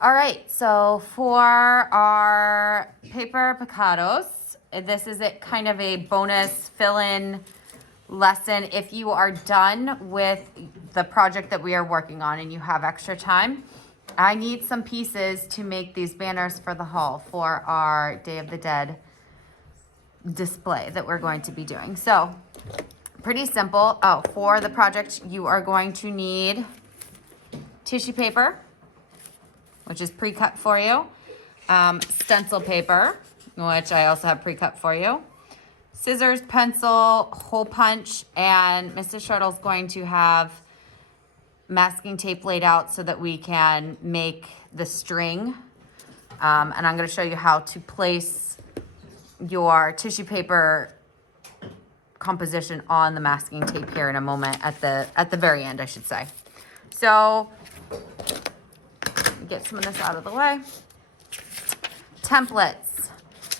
All right, so for our paper Picados, this is kind of a bonus fill-in lesson. If you are done with the project that we are working on and you have extra time, I need some pieces to make these banners for the hall for our Day of the Dead display that we're going to be doing. So pretty simple. Oh, for the project, you are going to need tissue paper, which is pre-cut for you, stencil paper, which I also have pre-cut for you, scissors, pencil, hole punch, and Mrs. Shirtle's going to have masking tape laid out so that we can make the string. And I'm going to show you how to place your tissue paper composition on the masking tape here in a moment, at the very end, I should say. So get some of this out of the way. Templates.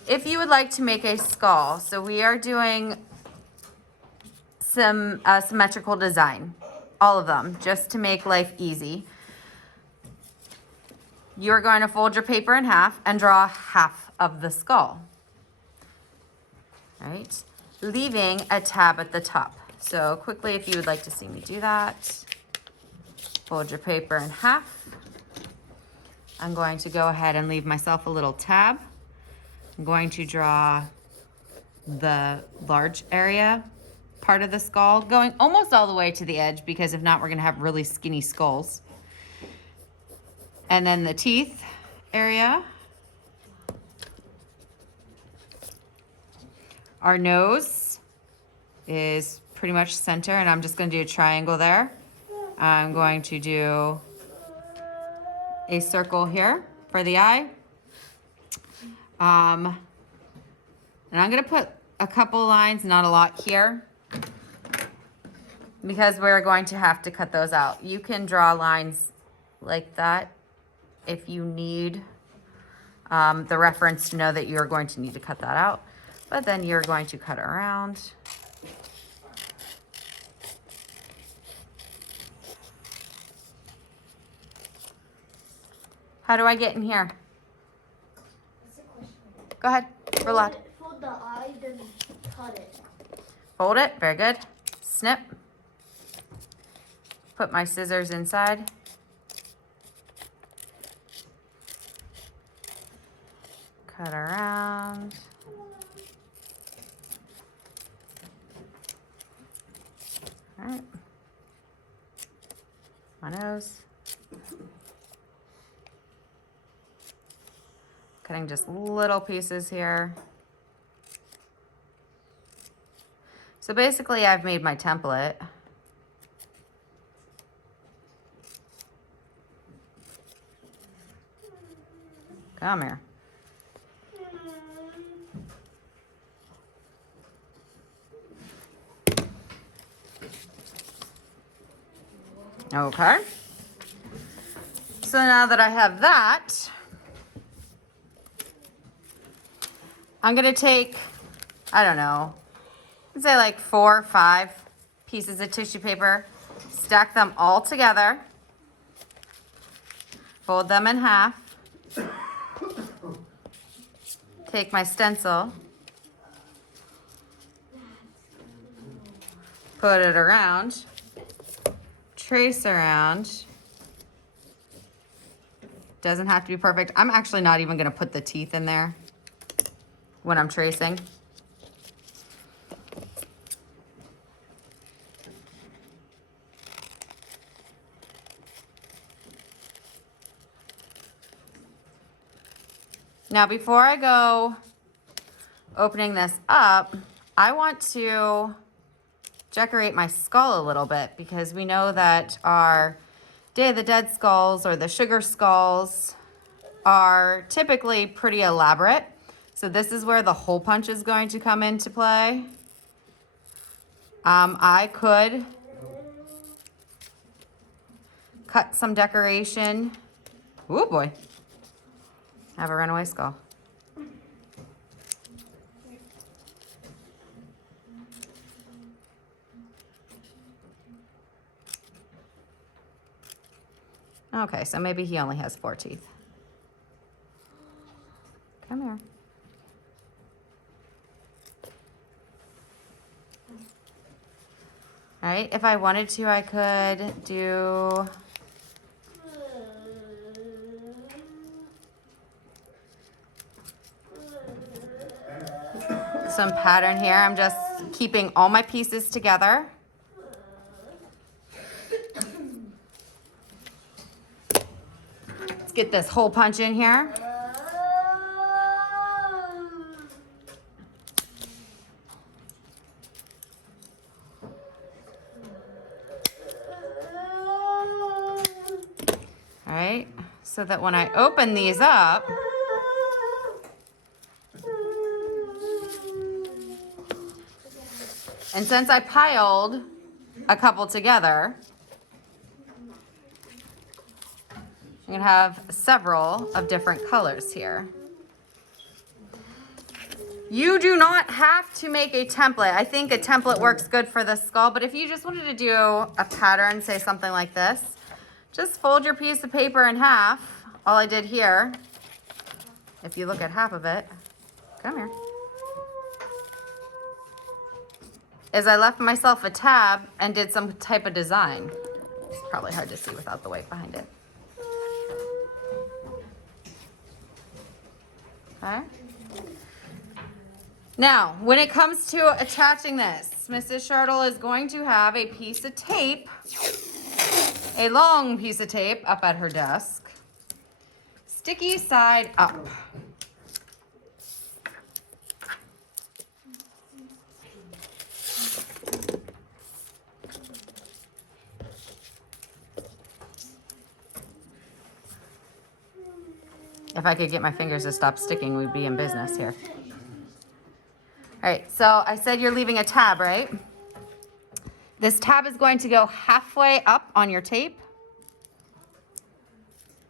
If you would like to make a skull, so we are doing some symmetrical design, all of them, just to make life easy. You're going to fold your paper in half and draw half of the skull, right? Leaving a tab at the top. So quickly, if you would like to see me do that, fold your paper in half. I'm going to go ahead and leave myself a little tab. I'm going to draw the large area part of the skull, going almost all the way to the edge, because if not, we're gonna have really skinny skulls. And then the teeth area. Our nose is pretty much center, and I'm just gonna do a triangle there. I'm going to do a circle here for the eye. And I'm gonna put a couple lines, not a lot here, because we're going to have to cut those out. You can draw lines like that if you need the reference to know that you're going to need to cut that out, but then you're going to cut around. How do I get in here? That's a question. Go ahead, we're loud. Fold the eye, then cut it. Fold it, very good. Snip. Put my scissors inside. Cut around. All right. My nose. Cutting just little pieces here. So basically, I've made my template. Come here. Okay. So now that I have that, I'm gonna take, I don't know, let's say like 4 or 5 pieces of tissue paper, stack them all together, fold them in half, take my stencil, put it around, trace around. Doesn't have to be perfect. I'm actually not even gonna put the teeth in there when I'm tracing. Now, before I go opening this up, I want to decorate my skull a little bit, because we know that our Day of the Dead skulls, or the sugar skulls, are typically pretty elaborate. So this is where the hole punch is going to come into play. I could cut some decoration. Oh boy. I have a runaway skull. Okay, so maybe he only has 4 teeth. right, if I wanted to, I could do some pattern here. I'm just keeping all my pieces together. Let's get this hole punch in here. All right, so that when I open these up, and since I piled a couple together, I'm gonna have several of different colors here. You do not have to make a template. I think a template works good for this skull, but if you just wanted to do a pattern, say something like this, just fold your piece of paper in half. All I did here, if you look at half of it, come here, is I left myself a tab and did some type of design. It's probably hard to see without the white behind it. Okay. Now, when it comes to attaching this, Mrs. Shardle is going to have a piece of tape, a long piece of tape up at her desk, sticky side up. If I could get my fingers to stop sticking, we'd be in business here. All right, so I said you're leaving a tab, right? This tab is going to go halfway up on your tape.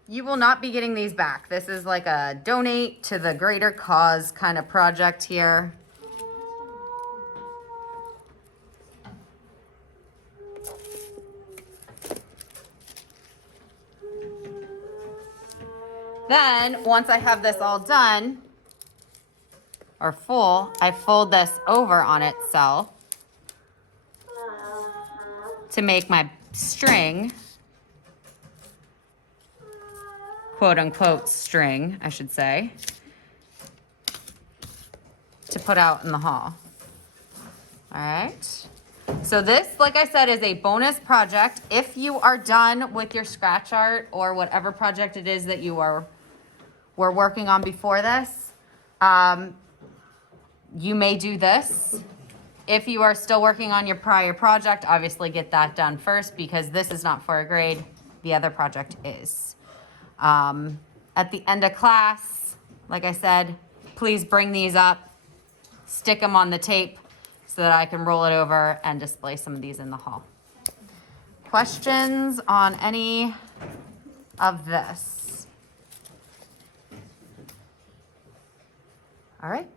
You will not be getting these back. This is like a donate to the greater cause kind of project here. Then, once I have this all done, or full, I fold this over on itself to make my string, quote unquote string, I should say, to put out in the hall. All right. So this, like I said, is a bonus project. If you are done with your scratch art or whatever project it is that you were working on before this, you may do this. If you are still working on your prior project, obviously get that done first because this is not for a grade. The other project is. At the end of class, like I said, please bring these up, stick them on the tape so that I can roll it over and display some of these in the hall. Questions on any of this? All right.